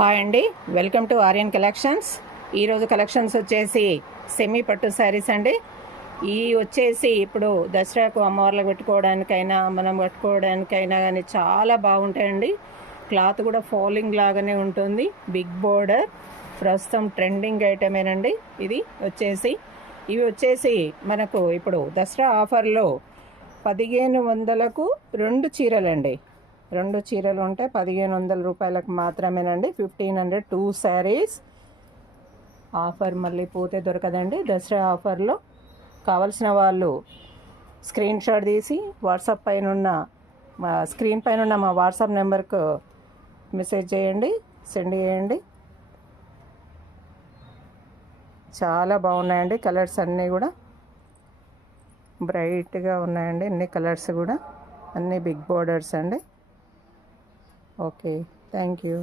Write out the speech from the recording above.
Hi అండి, welcome to Aryan collections. ఈరోజు collections వచ్చేసి సెమీ పట్టు శారీస్ అండి. ఈ వచ్చేసి ఇప్పుడు దసరాకు అమ్మవార్లకు పెట్టుకోవడానికైనా మనం కట్టుకోవడానికైనా కానీ చాలా బాగుంటాయండి. క్లాత్ కూడా ఫాలింగ్ లాగానే ఉంటుంది. బిగ్ బోర్డర్, ప్రస్తుతం ట్రెండింగ్ ఐటమేనండి. ఇవి వచ్చేసి మనకు ఇప్పుడు దసరా ఆఫర్లో 1500కు 2 చీరలండి. 2 చీరలు ఉంటే 1500 రూపాయలకు మాత్రమేనండి. 1500 2 శారీస్. ఆఫర్ మళ్ళీ పోతే దొరకదండి. దసరా ఆఫర్లో కావలసిన వాళ్ళు స్క్రీన్ షాట్ తీసి వాట్సాప్ పైన స్క్రీన్ పైన ఉన్న మా వాట్సాప్ నెంబర్కు మెసేజ్ చేయండి, సెండ్ చేయండి. చాలా బాగున్నాయండి. కలర్స్ అన్నీ కూడా బ్రైట్గా ఉన్నాయండి. అన్ని కలర్స్ కూడా అన్నీ బిగ్ బోర్డర్స్ అండి. Okay, thank you.